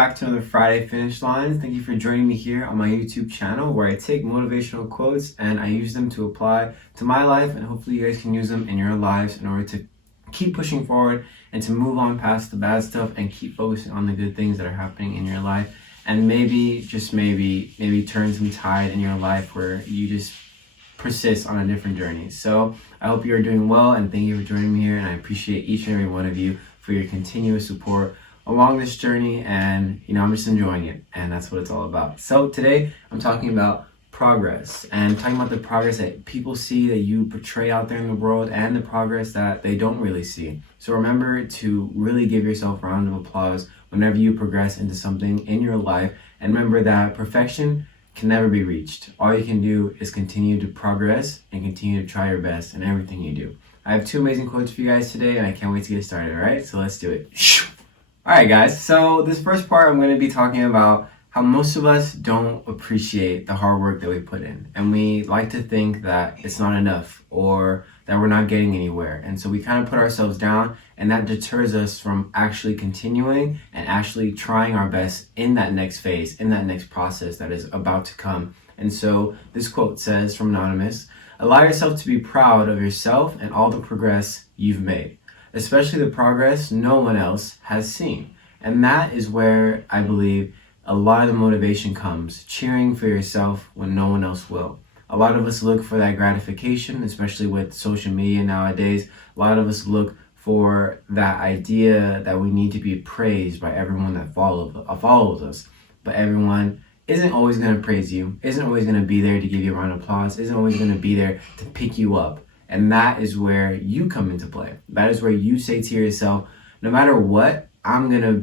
back to another Friday Finish Lines. Thank you for joining me here on my YouTube channel where I take motivational quotes and I use them to apply to my life, and hopefully you guys can use them in your lives in order to keep pushing forward and to move on past the bad stuff and keep focusing on the good things that are happening in your life, and maybe, just maybe turn some tide in your life where you just persist on a different journey. So I hope you are doing well, and thank you for joining me here, and I appreciate each and every one of you for your continuous support along this journey. And I'm just enjoying it, and that's what it's all about. So today I'm talking about progress, and talking about the progress that people see that you portray out there in the world, and the progress that they don't really see. So remember to really give yourself a round of applause whenever you progress into something in your life, and remember that perfection can never be reached. All you can do is continue to progress and continue to try your best in everything you do. I have two amazing quotes for you guys today, and I can't wait to get started. All right, so let's do it. All right, guys, so this first part I'm going to be talking about how most of us don't appreciate the hard work that we put in, and we like to think that it's not enough or that we're not getting anywhere, and so we kind of put ourselves down, and that deters us from actually continuing and actually trying our best in that next phase, in that next process that is about to come. And so this quote says, from Anonymous: allow yourself to be proud of yourself and all the progress you've made, especially the progress no one else has seen. And that is where I believe a lot of the motivation comes, cheering for yourself when no one else will. A lot of us look for that gratification, especially with social media nowadays. A lot of us look for that idea that we need to be praised by everyone that follows us. But everyone isn't always going to praise you, isn't always going to be there to give you a round of applause, isn't always going to be there to pick you up. And that is where you come into play. That is where you say to yourself, no matter what, I'm gonna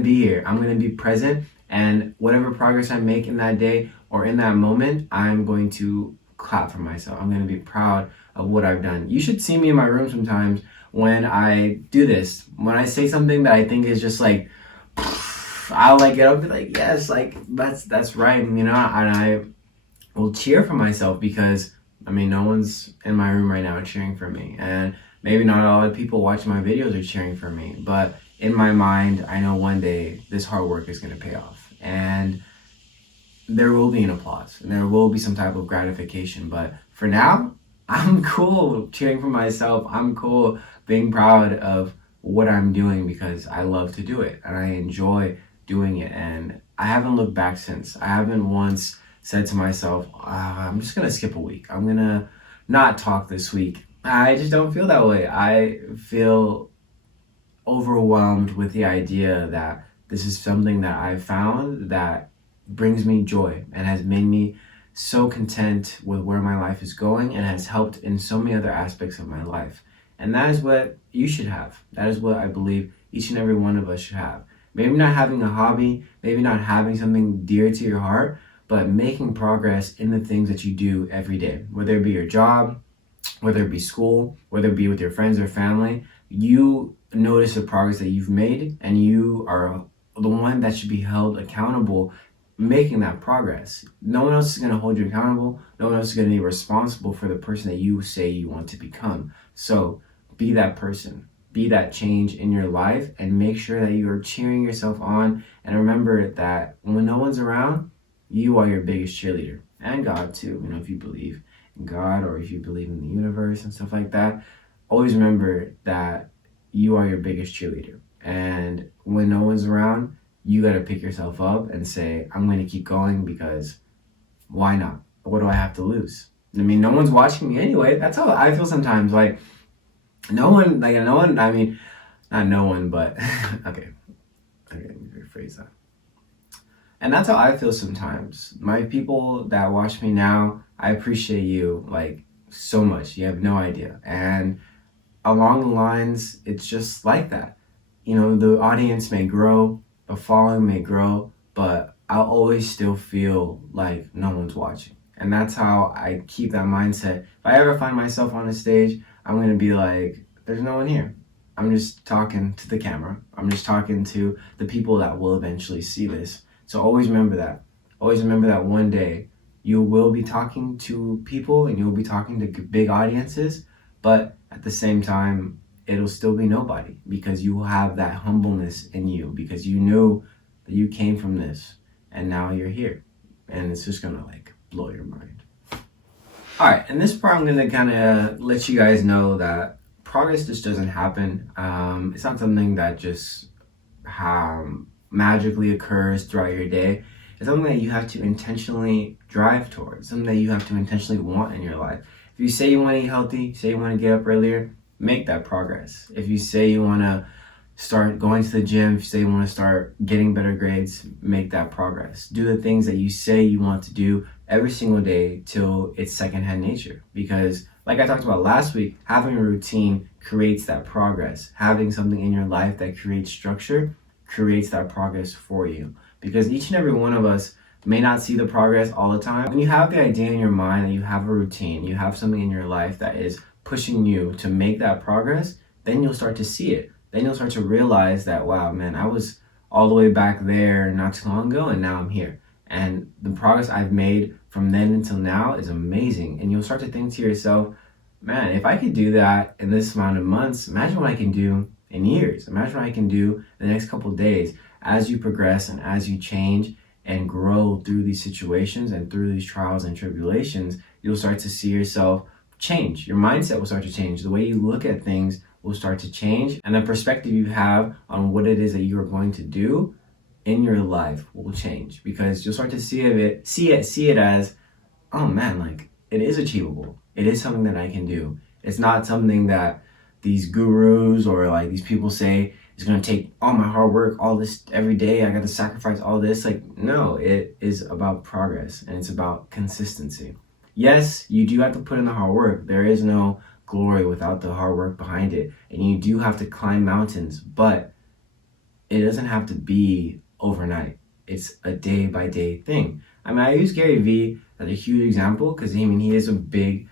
be here. I'm gonna be present, and whatever progress I make in that day or in that moment, I'm going to clap for myself. I'm gonna be proud of what I've done. You should see me in my room sometimes when I do this. When I say something that I think is just like, I'll get up and be like, yes, that's right, and I will cheer for myself, because no one's in my room right now cheering for me, and maybe not a lot of people watching my videos are cheering for me, but in my mind, I know one day this hard work is going to pay off, and there will be an applause, and there will be some type of gratification. But for now, I'm cool cheering for myself. I'm cool being proud of what I'm doing, because I love to do it, and I enjoy doing it, and I haven't looked back since. I haven't once said to myself, I'm just going to skip a week. I'm going to not talk this week. I just don't feel that way. I feel overwhelmed with the idea that this is something that I've found that brings me joy and has made me so content with where my life is going, and has helped in so many other aspects of my life. And that is what you should have. That is what I believe each and every one of us should have. Maybe not having a hobby, maybe not having something dear to your heart, but making progress in the things that you do every day, whether it be your job, whether it be school, whether it be with your friends or family. You notice the progress that you've made, and you are the one that should be held accountable making that progress. No one else is going to hold you accountable. No one else is going to be responsible for the person that you say you want to become. So be that person. Be that change in your life, and make sure that you are cheering yourself on. And remember that when no one's around, you are your biggest cheerleader. And God too, if you believe in God, or if you believe in the universe and stuff like that, always remember that you are your biggest cheerleader. And when no one's around, you got to pick yourself up and say, I'm going to keep going, because why not? What do I have to lose? No one's watching me anyway. That's how I feel sometimes. No one, not no one, but okay, let me rephrase that. And that's how I feel sometimes. My people that watch me now, I appreciate you so much. You have no idea. And along the lines, it's just like that. The audience may grow, the following may grow, but I'll always still feel like no one's watching. And that's how I keep that mindset. If I ever find myself on a stage, I'm going to be like, there's no one here. I'm just talking to the camera. I'm just talking to the people that will eventually see this. So always remember that. Always remember that one day you will be talking to people, and you'll be talking to big audiences, but at the same time, it'll still be nobody, because you will have that humbleness in you, because you know that you came from this and now you're here, and it's just gonna like blow your mind. All right, in this part, I'm gonna kind of let you guys know that progress just doesn't happen. It's not something that just magically occurs throughout your day. It's something that you have to intentionally drive towards, something that you have to intentionally want in your life. If you say you want to eat healthy, say you want to get up earlier, make that progress. If you say you want to start going to the gym, if you say you want to start getting better grades, make that progress. Do the things that you say you want to do every single day till it's secondhand nature. Because like I talked about last week, having a routine creates that progress. Having something in your life that creates structure creates that progress for you. Because each and every one of us may not see the progress all the time. When you have the idea in your mind that you have a routine, you have something in your life that is pushing you to make that progress, then you'll start to see it. Then you'll start to realize that, wow, man, I was all the way back there not too long ago, and now I'm here. And the progress I've made from then until now is amazing. And you'll start to think to yourself, man, if I could do that in this amount of months, imagine what I can do in years. Imagine what I can do the next couple of days. As you progress and as you change and grow through these situations and through these trials and tribulations, you'll start to see yourself change. Your mindset will start to change. The way you look at things will start to change, and the perspective you have on what it is that you are going to do in your life will change, because you'll start to see it as, oh man, like it is achievable. It is something that I can do. It's not something that these gurus or like these people say it's going to take all my hard work, all this every day. I got to sacrifice all this. Like, no, it is about progress, and it's about consistency. Yes, you do have to put in the hard work. There is no glory without the hard work behind it. And you do have to climb mountains, but it doesn't have to be overnight. It's a day by day thing. I mean, I use Gary Vee as a huge example because he is a big,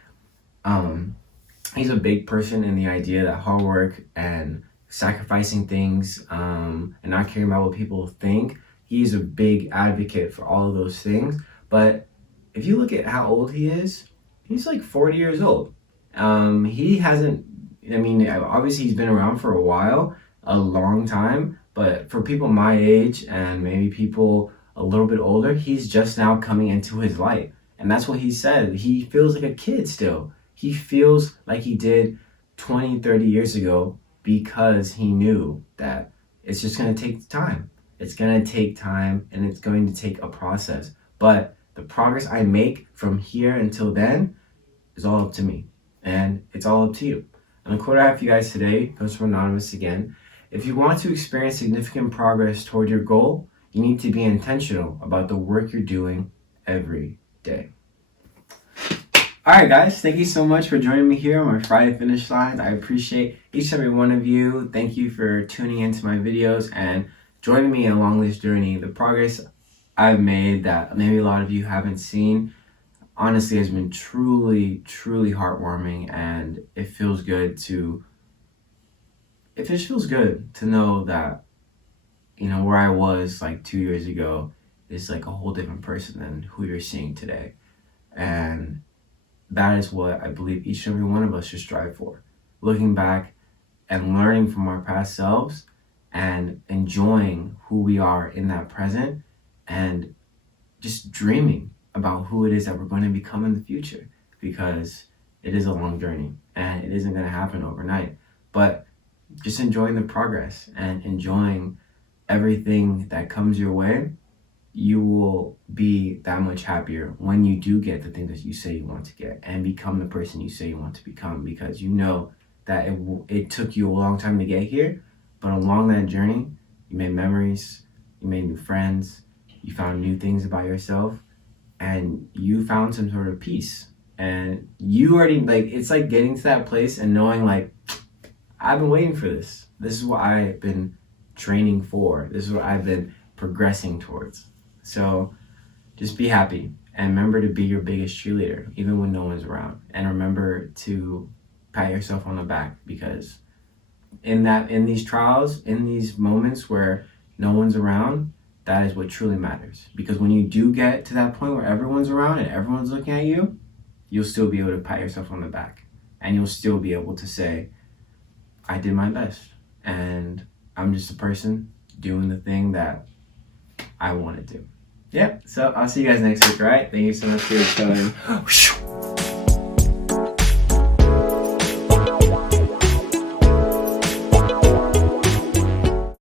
he's a big person in the idea that hard work and sacrificing things and not caring about what people think. He's a big advocate for all of those things. But if you look at how old he is, he's like 40 years old. He hasn't, obviously he's been around for a while, a long time, but for people my age and maybe people a little bit older, he's just now coming into his light. And that's what he said. He feels like a kid still. He feels like he did 20, 30 years ago because he knew that it's just going to take time. It's going to take time, and it's going to take a process. But the progress I make from here until then is all up to me. And it's all up to you. And the quote I have for you guys today comes from Anonymous again. If you want to experience significant progress toward your goal, you need to be intentional about the work you're doing every day. All right, guys, thank you so much for joining me here on my Friday Finish Lines. I appreciate each and every one of you. Thank you for tuning into my videos and joining me along this journey. The progress I've made that maybe a lot of you haven't seen, honestly, has been truly, truly heartwarming, and it feels good to know that, where I was like 2 years ago is like a whole different person than who you're seeing today. And that is what I believe each and every one of us should strive for. Looking back and learning from our past selves and enjoying who we are in that present, and just dreaming about who it is that we're going to become in the future, because it is a long journey and it isn't going to happen overnight. But just enjoying the progress and enjoying everything that comes your way, you will be that much happier when you do get the thing that you say you want to get and become the person you say you want to become, because you know that it took you a long time to get here, but along that journey, you made memories, you made new friends, you found new things about yourself, and you found some sort of peace. And you already, it's like getting to that place and knowing, like, I've been waiting for this. This is what I've been training for. This is what I've been progressing towards. So just be happy and remember to be your biggest cheerleader, even when no one's around. And remember to pat yourself on the back, because in these trials, in these moments where no one's around, that is what truly matters. Because when you do get to that point where everyone's around and everyone's looking at you, you'll still be able to pat yourself on the back. And you'll still be able to say, I did my best. And I'm just a person doing the thing that I want to do. Yeah, so I'll see you guys next week, all right? Thank you so much for your time.